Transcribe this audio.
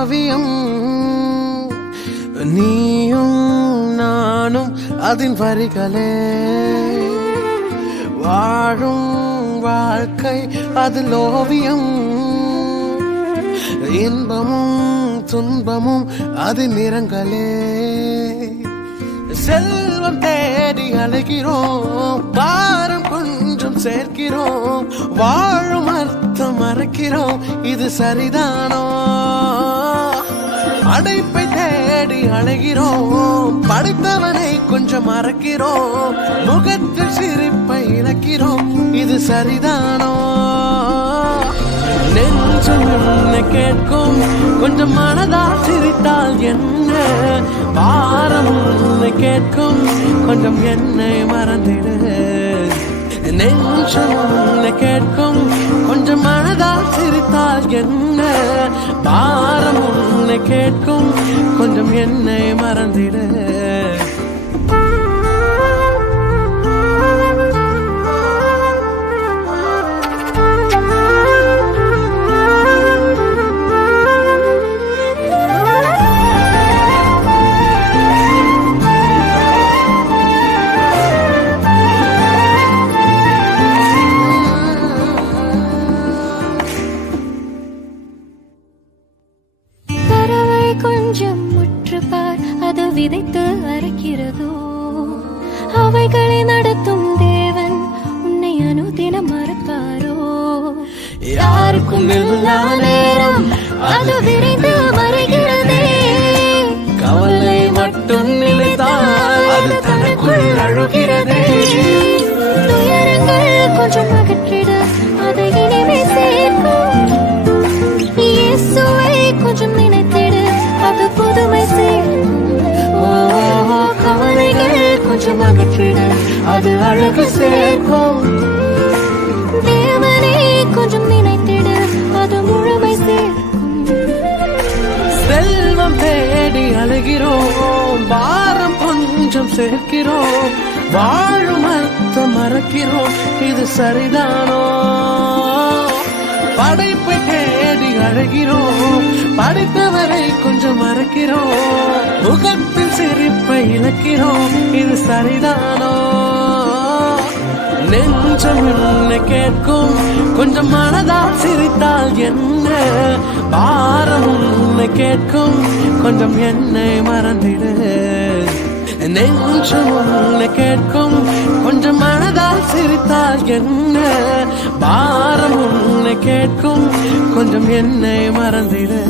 காவியம். நீயும் நானும் அதின் வரிகளே, வாழும் வாழ்க்கை அதில் ஓவியம். இன்பமும் துன்பமும் அது நிறங்களே. செல்வம் தேடி அழைக்கிறோம், பாரம் கொஞ்சம் சேர்க்கிறோம், வாழும் அர்த்தம் மறக்கிறோம், இது சரிதானோ? அடைப்பை தேடி அழைகிறோம், படித்தவனை கொஞ்சம் மறக்கிறோம், முகத்தில் சிரிப்பை இழக்கிறோம், இது சரிதானோ? நெஞ்சம் என்ன கேட்கும், கொஞ்சம் மனதால் சிரித்தால் என்ன? பாரம் கேட்கும், கொஞ்சம் என்னை மறந்திடு. நெஞ்சம் என்ன கேட்கும், கொஞ்சம் மனதால் சிரித்தால் என்ன? பாரம் கேட்கும், கொஞ்சம் என்னை மறந்திடு. கொஞ்சம் முற்றுப்பார், அது விதைத்து அறுக்கிறதோ? அவைகளை நடத்தும் தேவன் உன்னை அனுதினம் மறப்பாரோ? யாருக்கும் எல்லா நேரம் அது விரைந்து மறைகிறதே. கவலை மட்டும் நிலைத்தால் அது தனக்குள் அழுகிறதே. துயரங்கள் கொஞ்சம் அகற்றிட, அதை இனிமே சேர்க்கும். இயேசுவை கொஞ்சம் நினைத்திடு, அது புதுமை சேர்க்கும். கவலைகள் கொஞ்சம் அகற்றிடு, அது அழகு சேர்க்கும். தேவனை கொஞ்சம் நினைத்திடு, அது முழுமை சேர்க்கும். செல்வம் தேடி அழுகிறோம், பாரம் கொஞ்சம் சேர்க்கிறோம், வாழும் அர்த்தம் மறக்கிறோம், இது சரிதானோ? படைப்பை தேடி அழகிறோம், படித்தவரை கொஞ்சம் மறக்கிறோம், முகத்தில் சிரிப்பை இழக்கிறோம், இது சரிதானோ? நெஞ்சம் என்ன கேட்கும், கொஞ்சம் மனதால் சிரித்தால் என்ன? பாரம் கேட்கும், கொஞ்சம் என்னை மறந்திடு. நெஞ்சம் என்ன கேட்கும், கொஞ்சம் மனதால் சிரித்தால் என்ன? பாரம் கேட்கும், கொஞ்சம் என்னை மறந்திடு.